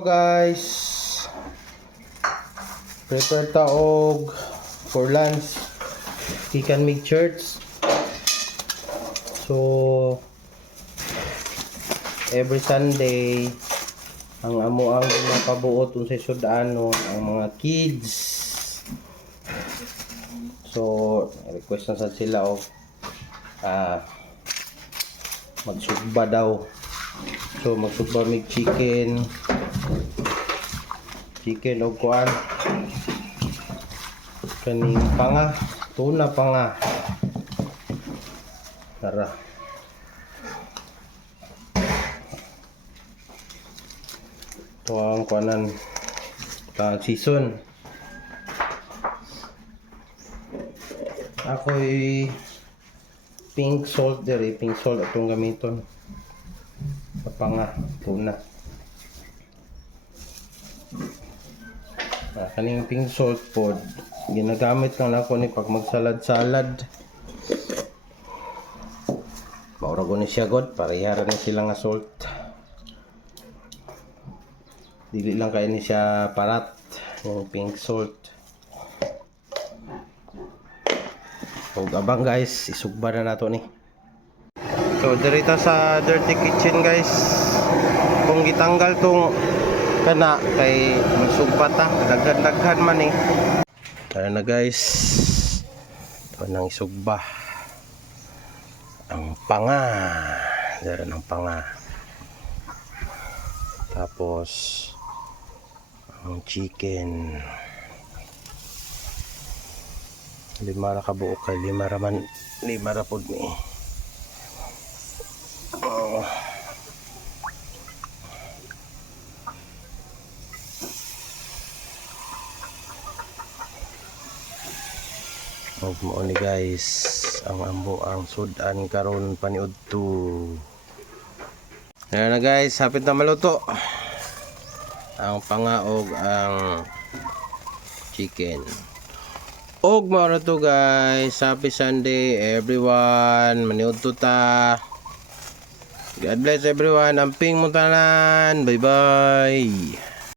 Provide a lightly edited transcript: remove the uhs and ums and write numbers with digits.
So guys, prepare taog for lunch. We can make shirts. So every Sunday ang amo ang napabuot unsay sudano ang mga kids. So request na sad sila og magsugba daw. So magsugba mig chicken o kuan kaning panga, tuna panga. Tara. Ito ang kuanan season. Ako'y pink salt dere, pink salt atong gamiton. Panga, tuna. Kaning pink salt pod ginagamit lang ako ni pag magsalad-salad. Maura ko ni siya god, parehara na sila nga salt. Dili lang kay ni siya parat yung pink salt. So abang guys, isugba na nato ni. So dirita sa dirty kitchen guys. Kung gitanggal tong kana kay magsugpat ta, daghan-daghan man eh. Tara na guys. Ito nang isugba. Ang panga. Dara ng panga. Tapos ang chicken. 5 ra ka buok kay 5 ra pod ni. Mo ni guys ang ambo ang sudan karon paniudto. Ayan na guys, hapit na maluto ang pangaog ang chicken. Og mao na to guys, happy Sunday everyone, maniudto ta. God bless everyone, amping mo tanan, bye bye.